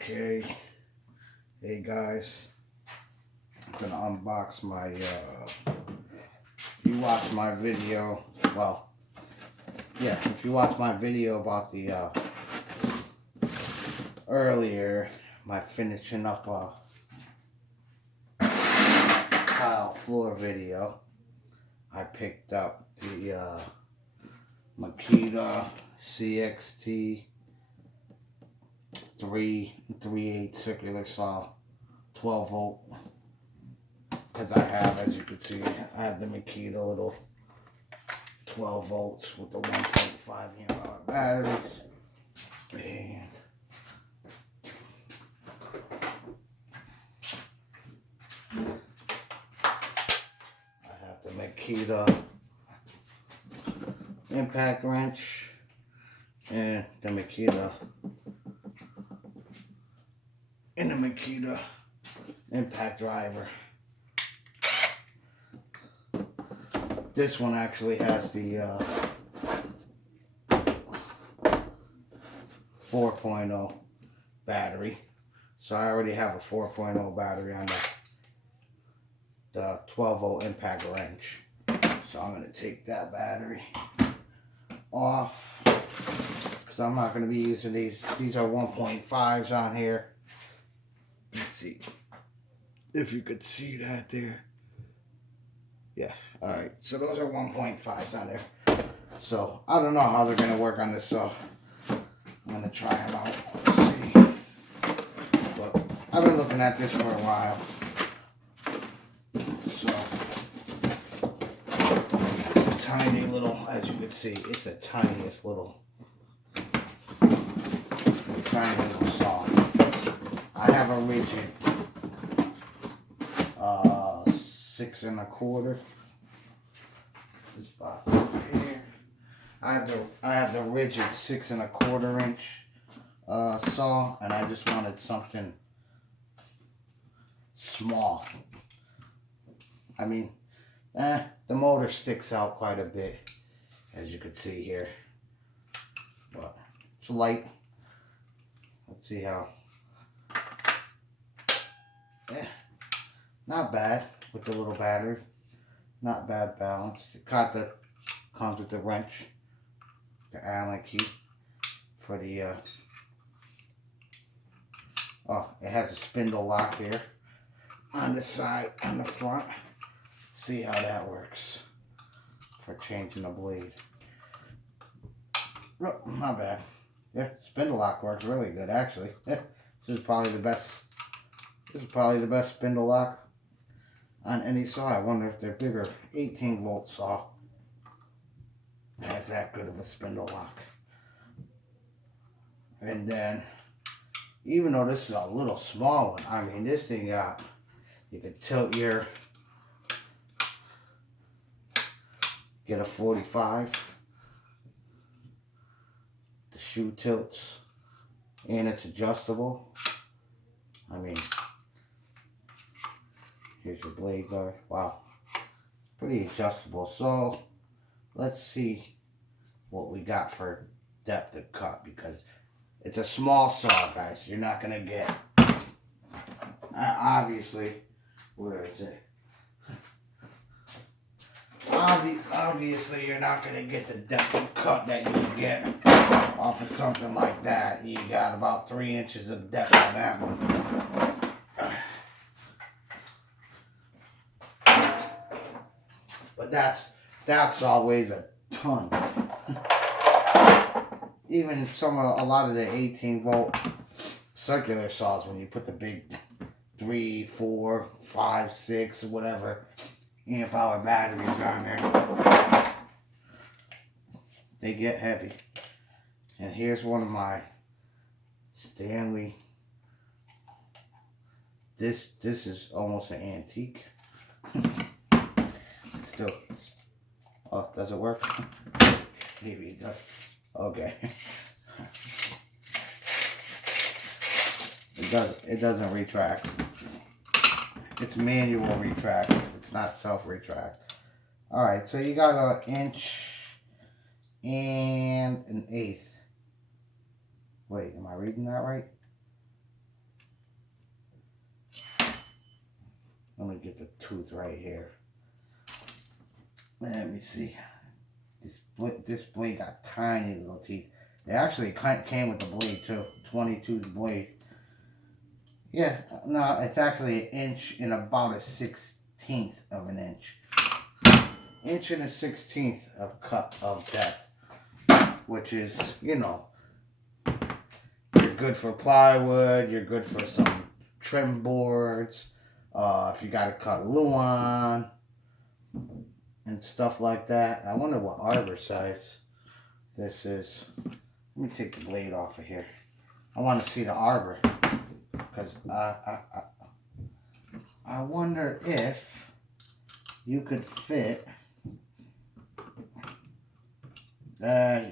Okay, hey guys, I'm gonna unbox my, you watched my video, well, yeah, if you watched my video about the, earlier, my finishing up tile floor video, I picked up the, Makita CXT 3/8 circular saw, 12 volt, because I have, as you can see, I have the Makita little 12 volts with the 1.5 amp hour batteries, and I have the Makita impact wrench and the Makita impact driver. This one actually has the 4.0 battery, so I already have a 4.0 battery on the 12 volt impact wrench. So I'm going to take that battery off because I'm not going to be using these. These are 1.5s on here. Let's see if you could see that there. Yeah, alright, so those are 1.5s on there. So I don't know how they're going to work on this, so I'm going to try them out. Let's see. But I've been looking at this for a while. So, tiny little, as you can see, it's the tiniest little, tiny little saw. I have a rigid 6 1/4. This box over here. I have the rigid 6 1/4 inch saw, and I just wanted something small. I mean, the motor sticks out quite a bit, as you can see here, but it's light. Let's see how. Yeah, not bad with the little battery. Not bad balanced. It comes with the wrench, the Allen key for the. Oh, it has a spindle lock here on the side, on the front. See how that works for changing the blade. Oh, not bad. Yeah, spindle lock works really good actually. Yeah, this is probably the best. This is probably the best spindle lock on any saw. I wonder if their bigger 18 volt saw has that good of a spindle lock. And then, even though this is a little small one, I mean this thing got, you can tilt your, get a 45. The shoe tilts, and it's adjustable. I mean, here's your blade guard. Wow, pretty adjustable. So let's see what we got for depth of cut, because it's a small saw, guys. You're not gonna get, obviously, where is it? Obviously, you're not gonna get the depth of cut that you would get off of something like that. You got about 3 inches of depth on that one. But that's always a ton. Even a lot of the 18 volt circular saws, when you put the big 3, 4, 5, 6, whatever amp hour batteries on there, they get heavy. And here's one of my Stanley. This is almost an antique. It's still. Oh, does it work? Maybe it does. Okay. It doesn't retract. It's manual retract. It's not self-retract. Alright, so you got an 1 1/8 inches. Wait, am I reading that right? Let me get the tooth right here. Let me see. This blade got tiny little teeth. It actually came with the blade too. 22 blade. Yeah, no, it's actually 1 inch and about a 1/16 of an inch. 1 and a 1/16 of cut of depth, which is, you know, you're good for plywood. You're good for some trim boards. If you got to cut Luan and stuff like that. I wonder what arbor size this is. Let me take the blade off of here. I want to see the arbor because I wonder if you could fit.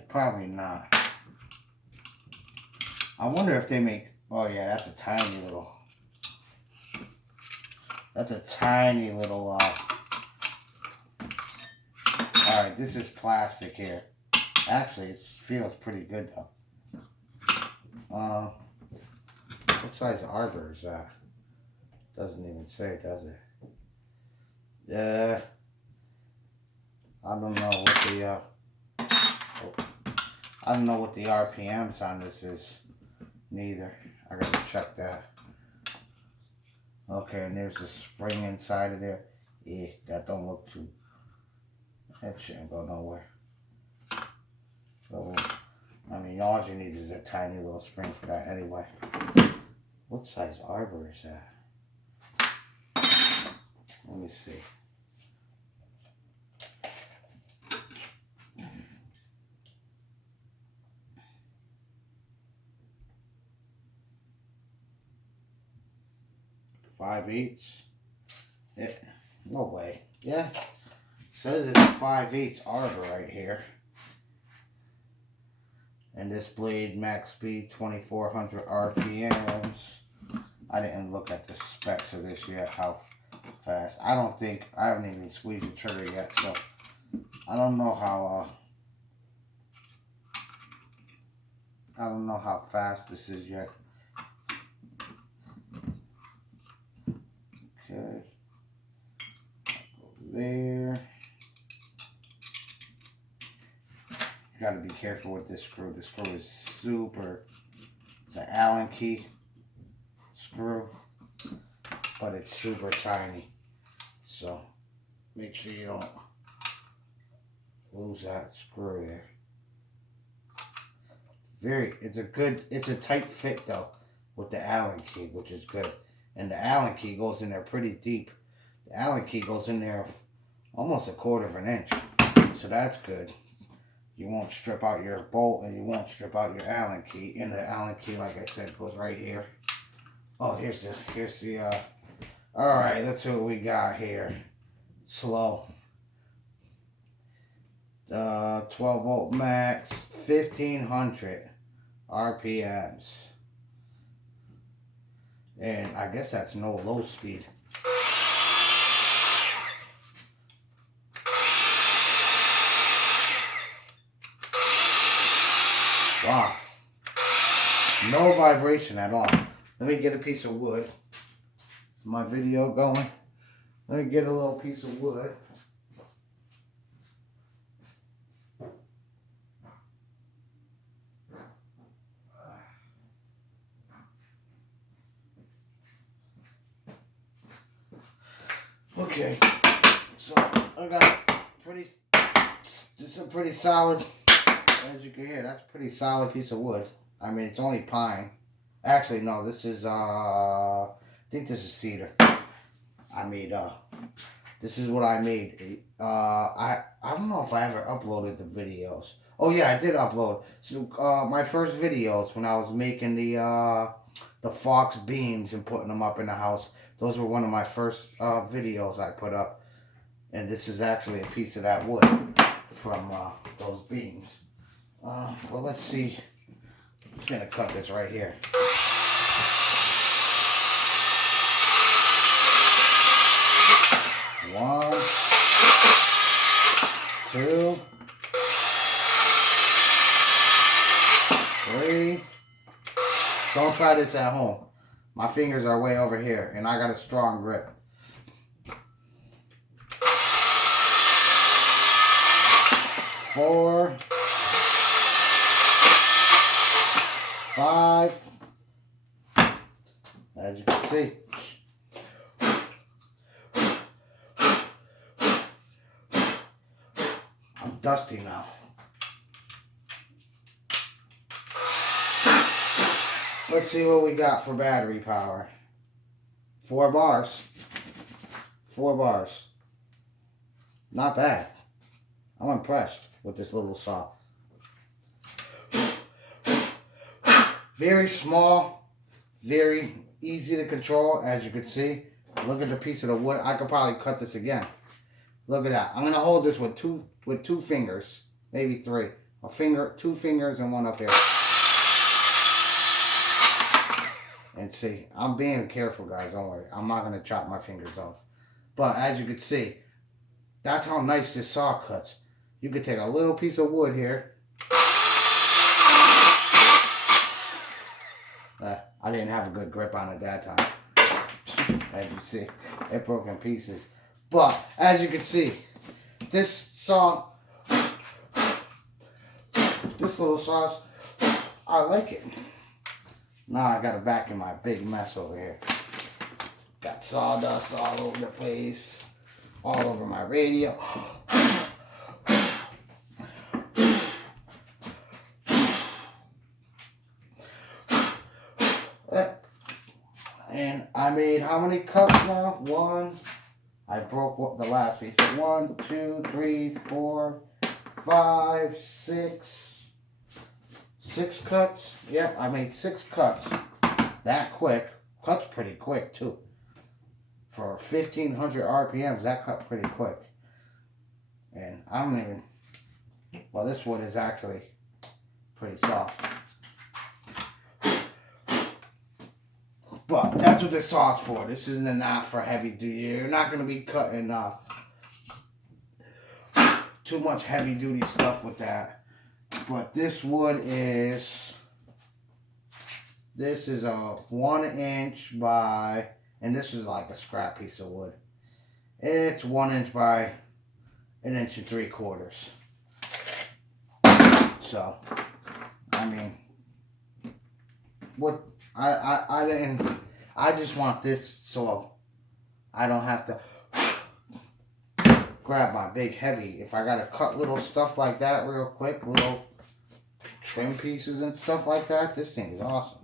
Probably not. I wonder if they make. Oh yeah, that's a tiny little. That's a tiny little. All right, this is plastic here. Actually, it feels pretty good though. What size arbor is that? Doesn't even say, does it? Yeah. I don't know what the I don't know what the RPMs on this is. Neither. I gotta check that. Okay, and there's a spring inside of there. Yeah, that don't look too. That shouldn't go nowhere. So, I mean, all you need is a tiny little spring for that anyway. What size arbor is that? Let me see. Five eighths. Yeah, no way. Yeah, says it's 5/8 arbor right here. And this blade max speed 2400 RPMs. I didn't look at the specs of this yet. How fast? I haven't even squeezed the trigger yet, so I don't know how fast this is yet. Okay. There. You gotta be careful with this screw. This screw is super. It's an Allen key screw, but it's super tiny. So make sure you don't lose that screw there. It's a tight fit though with the Allen key, which is good. And the Allen key goes in there pretty deep. The Allen key goes in there almost 1/4 of an inch. So that's good. You won't strip out your bolt and you won't strip out your Allen key. And the Allen key, like I said, goes right here. Oh, here's the alright, let's see what we got here. Slow. 12 volt max, 1500 RPMs. And I guess that's no low speed. Wow. No vibration at all. Let me get a piece of wood. Is my video going? Let me get a little piece of wood. Okay, so I got this is a pretty solid, as you can hear, that's a pretty solid piece of wood. I mean, it's only pine. Actually, no, this is, I think this is cedar. I made, this is what I made. I don't know if I ever uploaded the videos. Oh yeah, I did upload. So, my first videos when I was making the Fox beams and putting them up in the house. Those were one of my first videos I put up. And this is actually a piece of that wood from those beams. Well, let's see. I'm just going to cut this right here. One, two, three. Don't try this at home. My fingers are way over here, and I got a strong grip. 4, 5. As you can see. I'm dusty now. Let's see what we got for battery power. 4 bars. 4 bars. Not bad. I'm impressed with this little saw. Very small, very easy to control, as you can see. Look at the piece of the wood. I could probably cut this again. Look at that. I'm gonna hold this with two fingers, maybe 3. A finger, 2 fingers, and 1 up here. And see, I'm being careful, guys. Don't worry. I'm not gonna chop my fingers off. But as you can see, that's how nice this saw cuts. You could take a little piece of wood here. I didn't have a good grip on it that time. As you see, it broke in pieces. But as you can see, this saw, this little saw, I like it. Now I gotta vacuum my big mess over here. Got sawdust all over the place, all over my radio. And I made how many cups now? 1. I broke the last piece. 1, 2, 3, 4, 5, 6. 6 cuts. Yep, I made 6 cuts. That quick. Cuts pretty quick too. For 1500 RPMs, that cut pretty quick. And I don't even. Well, this wood is actually pretty soft. But that's what this saw's for. This isn't not for heavy duty. You're not going to be cutting too much heavy duty stuff with that. But this wood is, this is a 1 inch by, and this is like a scrap piece of wood. It's 1 inch by 1 3/4 inches. So, I mean, what I just want this so I don't have to grab my big heavy. If I gotta cut little stuff like that real quick, little trim pieces and stuff like that, this thing is awesome.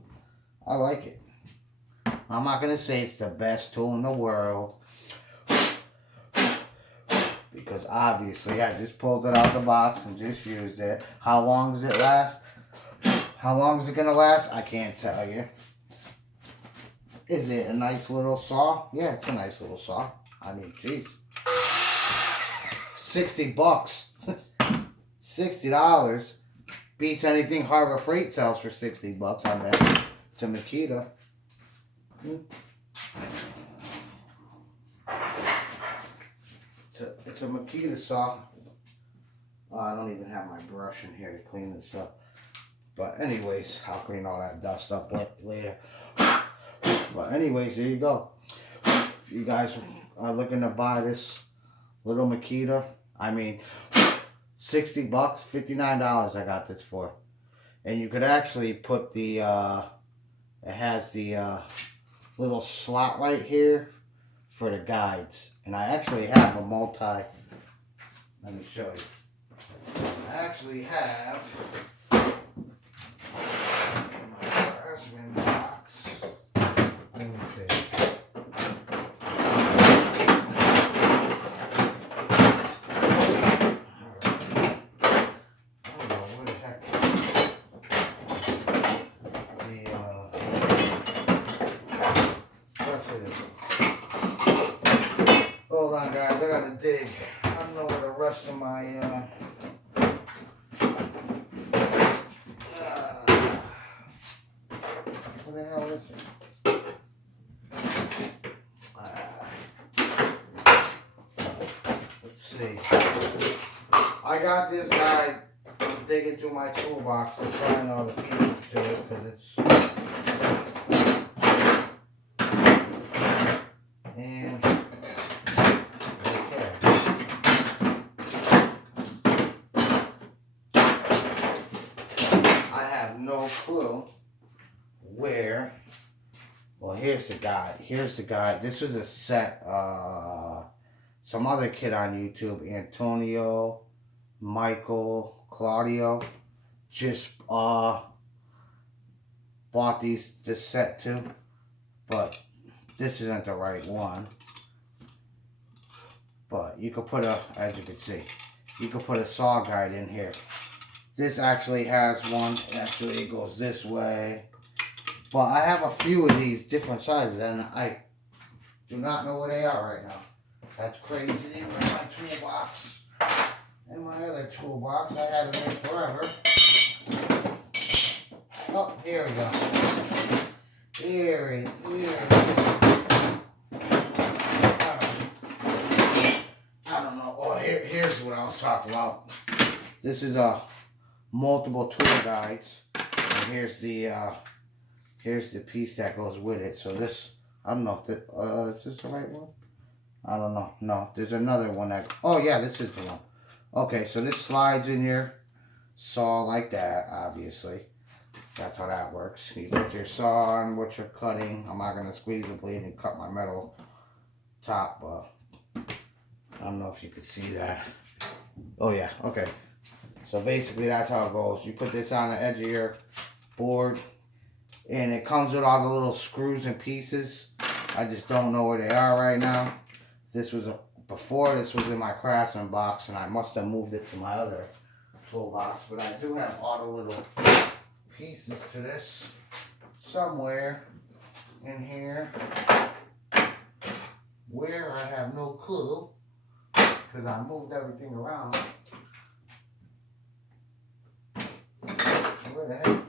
I like it. I'm not gonna say it's the best tool in the world, because obviously I just pulled it out the box and just used it. How long does it last? How long is it gonna last? I can't tell you. Is it a nice little saw? Yeah, it's a nice little saw. I mean, jeez. $60. $60 beats anything Harbor Freight sells for $60, I bet. It's a Makita. It's a Makita saw. Oh, I don't even have my brush in here to clean this up. But anyways, I'll clean all that dust up later. But anyways, there you go. If you guys are looking to buy this little Makita, I mean, $60, $59 I got this for. And you could actually put the, it has the little slot right here for the guides. And I actually have a let me show you. I actually have my Craftsman box. Let me see. Hold on, guys. I gotta dig. I don't know where the rest of my what the hell is it? Let's see. I got this guy. I'm digging through my toolbox and trying all the pieces to it because it's. And okay. no clue where. Well, here's the guide. Here's the guide. This was a set. Some other kid on YouTube, Antonio, Michael, Claudio, just bought this set too, but this isn't the right one. But you could put as you can see, you could put a saw guide in here. This actually has one. Actually, it goes this way. But I have a few of these different sizes, and I do not know where they are right now. That's crazy. They were in my toolbox. In my other toolbox, I had them in forever. Oh, here we go. Here. I don't know. Oh, here's what I was talking about. This is multiple tool guides, and here's the piece that goes with it. So this, I don't know if is this the right one? I don't know. No, there's another one that. Oh yeah, this is the one. Okay, so this slides in your saw like that. Obviously, that's how that works. You put your saw on what you're cutting. I'm not gonna squeeze the blade and cut my metal top, but I don't know if you could see that. Oh yeah, okay. So basically that's how it goes. You put this on the edge of your board, and it comes with all the little screws and pieces. I just don't know where they are right now. This was before this was in my craftsman box, and I must have moved it to my other toolbox. But I do have all the little pieces to this somewhere in here. Where, I have no clue, because I moved everything around. Where the heck?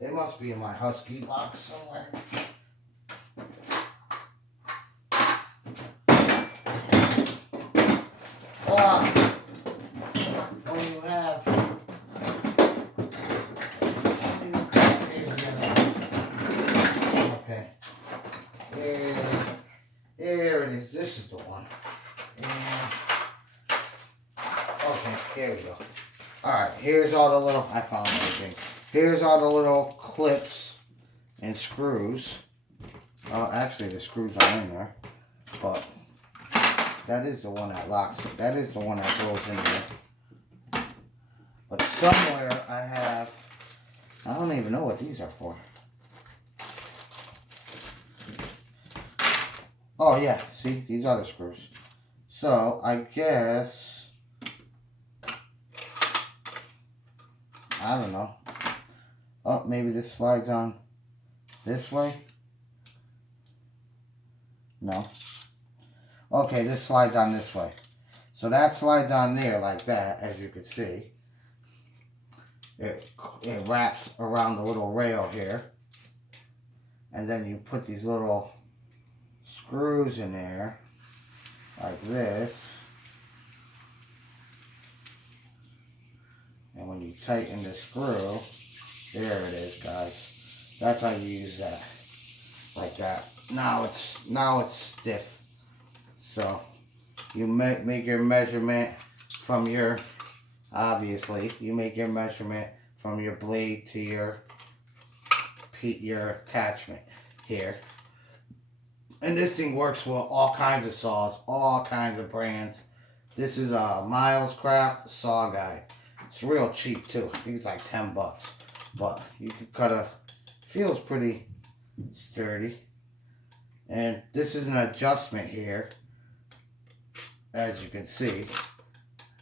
They must be in my Husky box somewhere. When you have okay. Here it is. This is the one. Okay, here we go. Alright, here's all the little, I found everything. Here's all the little clips and screws. Actually, the screws are in there, but that is the one that locks it. That is the one that goes in there. But somewhere I don't even know what these are for. Oh yeah, see, these are the screws. So, I guess, I don't know. Oh, maybe this slides on this way? No. Okay, this slides on this way. So that slides on there like that, as you can see. It wraps around the little rail here. And then you put these little screws in there, like this. And when you tighten the screw, there it is, guys. That's how you use that. Like that. Now it's stiff. So you make your measurement from your, obviously, you make your measurement from your blade to your attachment here. And this thing works with all kinds of saws, all kinds of brands. This is a Miles Craft saw guide. It's real cheap too. I think it's like 10 bucks. But you can cut feels pretty sturdy. And this is an adjustment here. As you can see,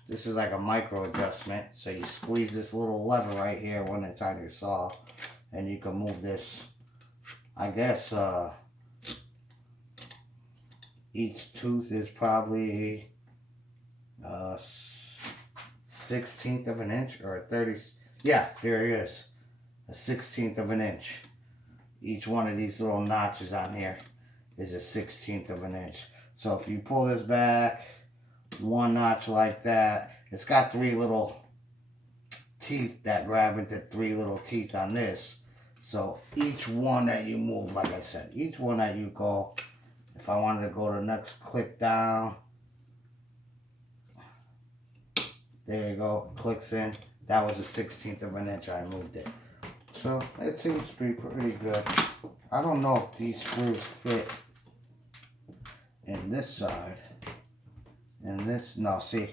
this is like a micro adjustment. So you squeeze this little lever right here when it's on your saw, and you can move this. I guess each tooth is probably 1/16 of an inch, or a 30. Yeah, there it is, a 1/16 of an inch. Each one of these little notches on here is a 1/16 of an inch. So if you pull this back one notch like that, it's got 3 little teeth that grab into 3 little teeth on this. So each one that you move, like I said, each one that you go, if I wanted to go to the next click down, there you go, clicks in. That was a 1/16 of an inch, I moved it. So it seems to be pretty good. I don't know if these screws fit in this side. And this, no, see,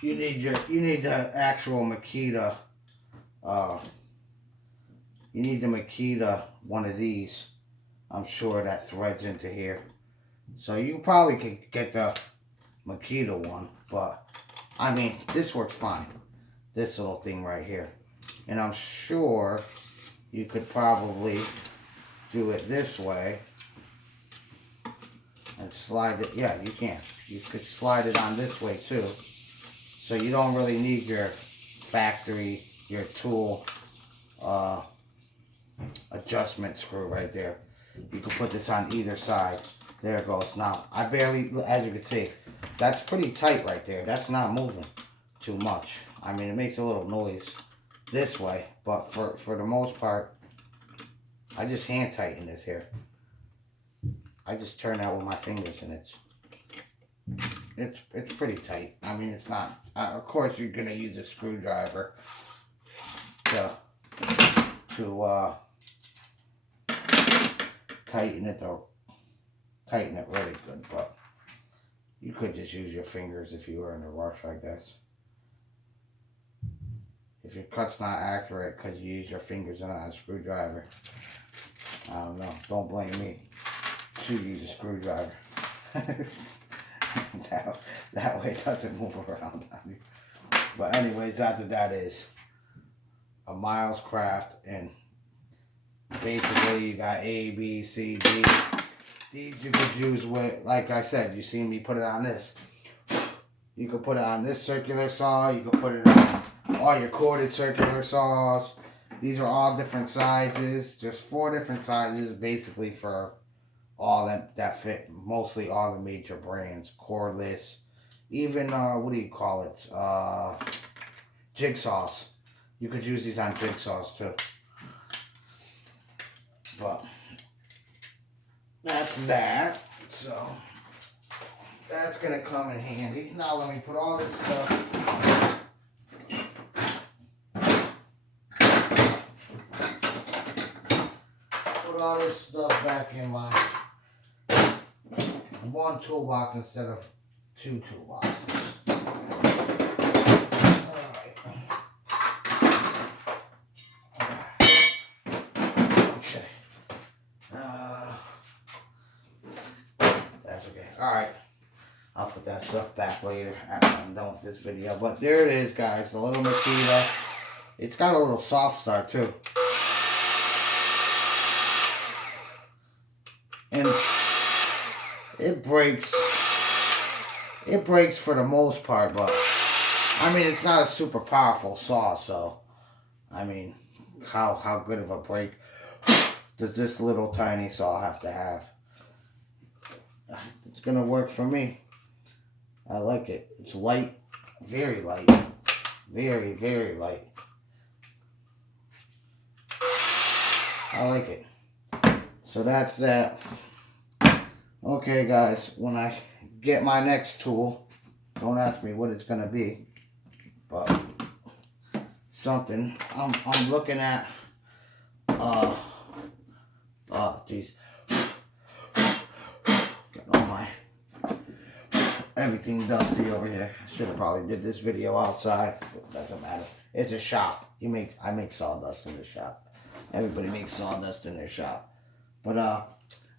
you need the actual Makita, you need the Makita, one of these, I'm sure, that threads into here. So you probably could get the Makita one, but I mean, this works fine. This little thing right here. And I'm sure you could probably do it this way and slide it. Yeah, you can. You could slide it on this way too. So you don't really need your factory, your tool adjustment screw right there. You can put this on either side. There it goes. Now, I barely, as you can see, that's pretty tight right there. That's not moving too much. I mean, it makes a little noise this way, but for the most part, I just hand tighten this here. I just turn that with my fingers, and it's pretty tight. I mean, it's not. Of course, you're gonna use a screwdriver to tighten it really good, but you could just use your fingers if you were in a rush, I guess. If your cut's not accurate because you use your fingers and not a screwdriver, I don't know. Don't blame me. Should use a screwdriver. that way it doesn't move around on you. But anyways, that's what that is. A Miles Craft, and basically you got A, B, C, D. These you could use with, like I said, you see me put it on this. You could put it on this circular saw. You could put it on all your corded circular saws. These are all different sizes. There's 4 different sizes basically for all that fit mostly all the major brands. Cordless. Even, what do you call it? Jigsaws. You could use these on jigsaws too. But that's that. So that's gonna come in handy. Now let me put all this stuff. Put all this stuff back in my one toolbox instead of 2 toolboxes. Alright, I'll put that stuff back later after I'm done with this video. But there it is, guys, the little Makita. It's got a little soft start too. And it breaks for the most part, but I mean, it's not a super powerful saw, so I mean, how good of a break does this little tiny saw have to have? It's gonna work for me. I like it. It's light, very light, very, very light. I like it. So that's that. Okay, guys, when I get my next tool, don't ask me what it's gonna be, but something. I'm looking at. Oh, jeez. Everything dusty over here. I should have probably did this video outside, but doesn't matter. It's a shop. I make sawdust in the shop. Everybody makes sawdust in their shop. But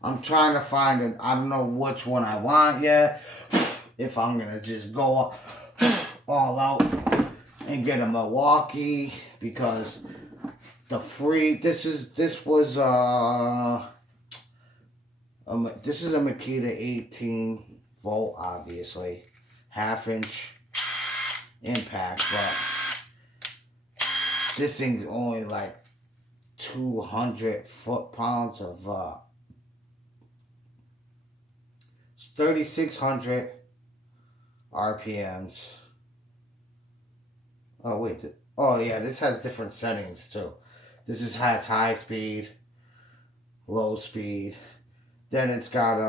I'm trying to find it. I don't know which one I want yet. If I'm gonna just go all out and get a Milwaukee, because this is a Makita 18 volt, obviously, 1/2 inch impact, but this thing's only like 200 foot-pounds of 3,600 RPMs. Oh wait, oh yeah, this has different settings too. This has high speed, low speed. Then it's got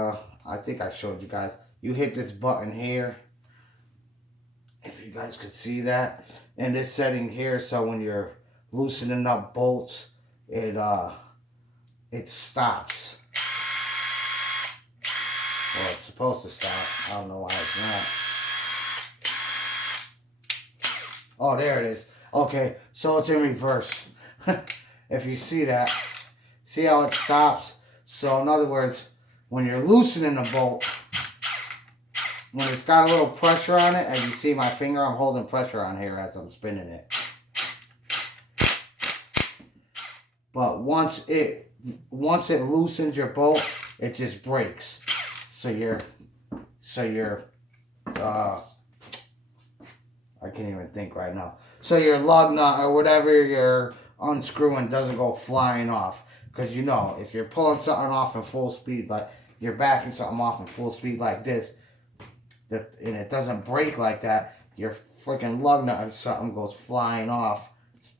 I think I showed you guys. You hit this button here, if you guys could see that, and this setting here, so when you're loosening up bolts, it stops. Well, it's supposed to stop. I don't know why it's not. Oh, there it is. Okay, so it's in reverse. If you see that, see how it stops? So in other words, when you're loosening the bolt, when it's got a little pressure on it, as you see my finger, I'm holding pressure on here as I'm spinning it. But once it loosens your bolt, it just breaks. So you're I can't even think right now. So your lug nut or whatever you're unscrewing doesn't go flying off. Because you know, if you're pulling something off in full speed, like you're backing something off in full speed like this, and it doesn't break like that, your freaking lug nut or something goes flying off,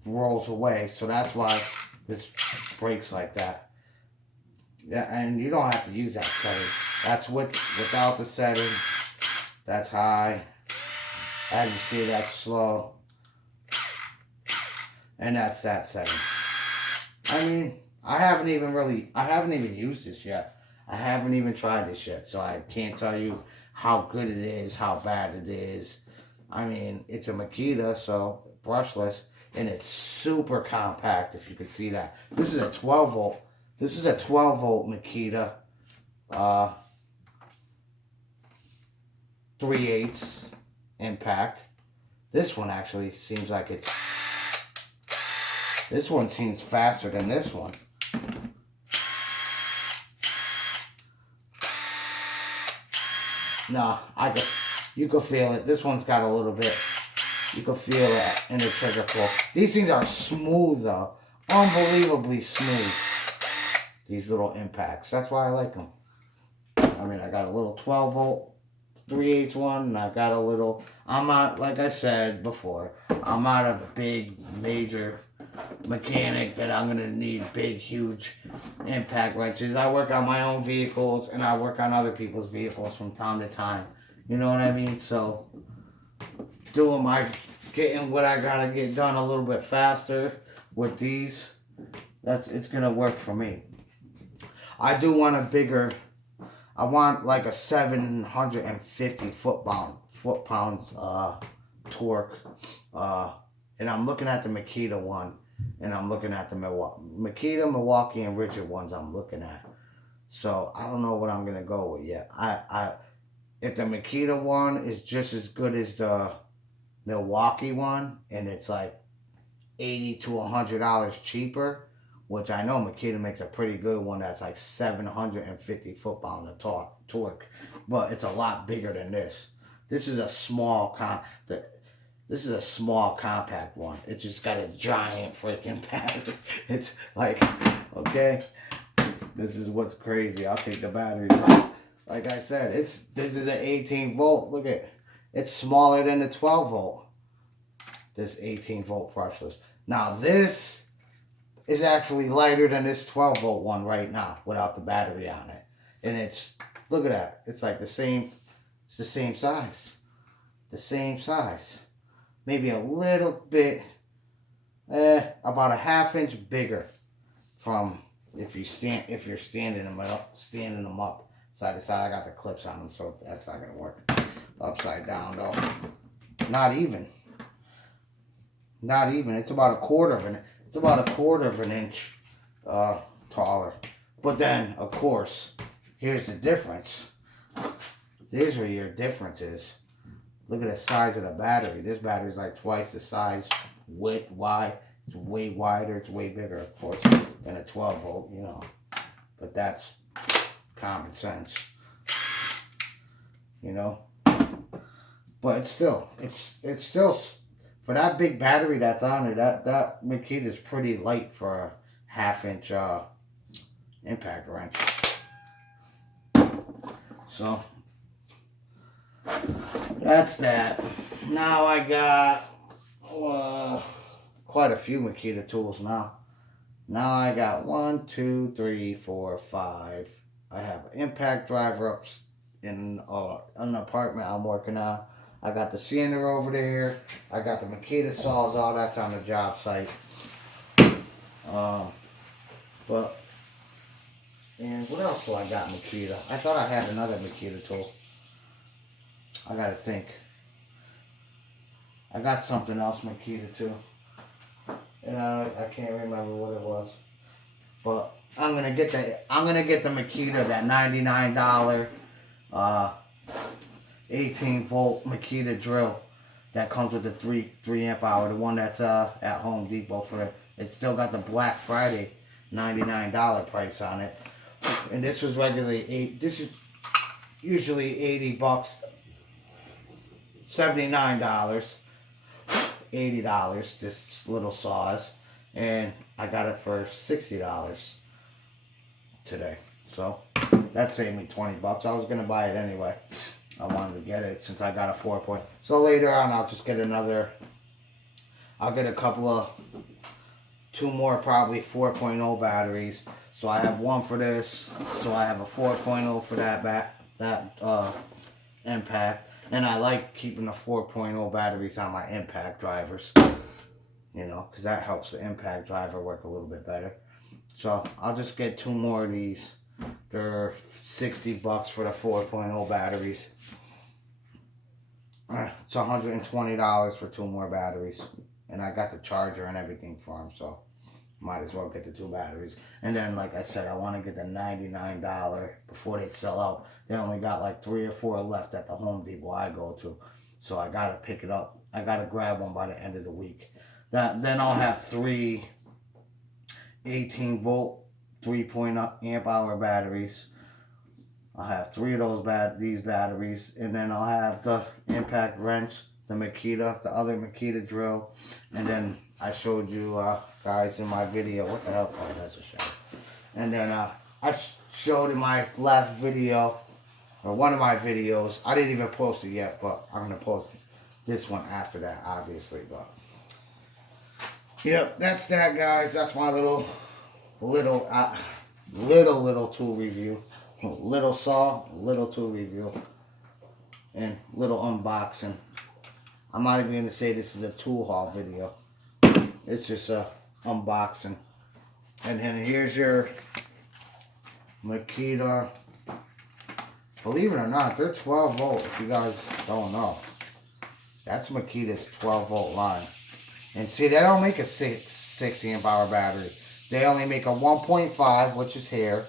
rolls away. So that's why this breaks like that. Yeah, and you don't have to use that setting. That's without the setting. That's high. As you see, that's slow. And that's that setting. I mean, I haven't even used this yet. I haven't even tried this yet. So I can't tell you how good it is, how bad it is. I mean, it's a Makita, so brushless. And it's super compact, if you can see that. This is a 12 volt. This is a 12 volt Makita. 3/8 impact. This one actually seems like this one seems faster than this one. No, you can feel it. This one's got a little bit, you can feel it in the trigger pull. These things are smooth though. Unbelievably smooth. These little impacts. That's why I like them. I mean, I got a little 12 volt 3/8 one, and I've got a little, I'm not, like I said before, I'm not a big, major mechanic that I'm going to need big, huge impact wrenches. I work on my own vehicles, and I work on other people's vehicles from time to time. You know what I mean? So, getting what I got to get done a little bit faster with these, it's going to work for me. I do want a bigger, I want like a 750 foot-pounds torque. And I'm looking at the Makita one. And I'm looking at the Makita, Milwaukee, and Richard ones I'm looking at. So I don't know what I'm going to go with yet. If the Makita one is just as good as the Milwaukee one, and it's like $80 to $100 cheaper, which I know Makita makes a pretty good one that's like 750 foot-pound of torque, but it's a lot bigger than this. This is a small compact one. It just got a giant freaking battery. It's like, okay, this is what's crazy. I'll take the batteries out. Like I said, this is an 18 volt. Look at, it's smaller than the 12 volt. This 18 volt brushless. Now this is actually lighter than this 12 volt one right now without the battery on it. And it's, look at that. It's like it's the same size. The same size. Maybe a little bit, about a ½ inch bigger from if you're standing them up side to side. I got the clips on them, so that's not gonna work. Upside down though. Not even. It's about a quarter of an inch taller. But then, of course, here's the difference. There's where your difference is. Look at the size of the battery. This battery is like twice the size, width, wide. It's way wider. It's way bigger, of course, than a 12 volt, you know. But that's common sense, you know. But it's still for that big battery that's on it. That Makita is pretty light for a ½ inch impact wrench. So that's that. Now I got quite a few Makita tools now. Now I got 1, 2, 3, 4, 5. I have an impact driver up in an apartment I'm working on. I got the sander over there. I got the Makita Sawzall, that's on the job site. But, and what else do I got Makita? I thought I had another Makita tool. I gotta think. I got something else Makita too. And I can't remember what it was. But I'm gonna get the Makita, that $99 18 volt Makita drill that comes with the 3 amp hour, the one that's at Home Depot for it. It's still got the Black Friday $99 price on it. And this was regularly this is usually $80, $79, $80, this little saws. And I got it for $60 today. So that saved me 20 bucks. I was gonna buy it anyway. I wanted to get it since I got a 4 point. So later on I'll just get another. I'll get a couple of 2 more probably 4.0 batteries. So I have one for this. So I have a 4.0 for that impact. And I like keeping the 4.0 batteries on my impact drivers. You know, because that helps the impact driver work a little bit better. So I'll just get 2 more of these. They're 60 bucks for the 4.0 batteries. It's $120 for 2 more batteries. And I got the charger and everything for them, so might as well get the 2 batteries. And then, like I said, I want to get the $99 before they sell out. They only got like 3 or 4 left at the Home Depot I go to. So I got to pick it up. I got to grab one by the end of the week. Then I'll have 3 18 volt 3 amp hour batteries. I'll have 3 of these batteries, and then I'll have the impact wrench, the Makita, the other Makita drill, and then I showed you guys in my video. What the hell? Oh, that's a shadow. And then I showed in my last video, or one of my videos. I didn't even post it yet, but I'm gonna post this one after that, obviously. But yep, that's that, guys. That's my little tool review. Little saw, little tool review, and little unboxing. I'm not even gonna say this is a tool haul video. It's just a unboxing. And then here's your Makita. Believe it or not, they're 12 volt. If you guys don't know, that's Makita's 12 volt line. And see, they don't make a 6 amp hour battery. They only make a 1.5, which is here.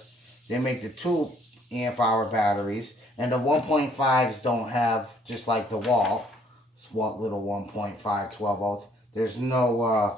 They make the 2 amp hour batteries, and the 1.5s don't have, just like the wall, little 1.5 12 volts. There's no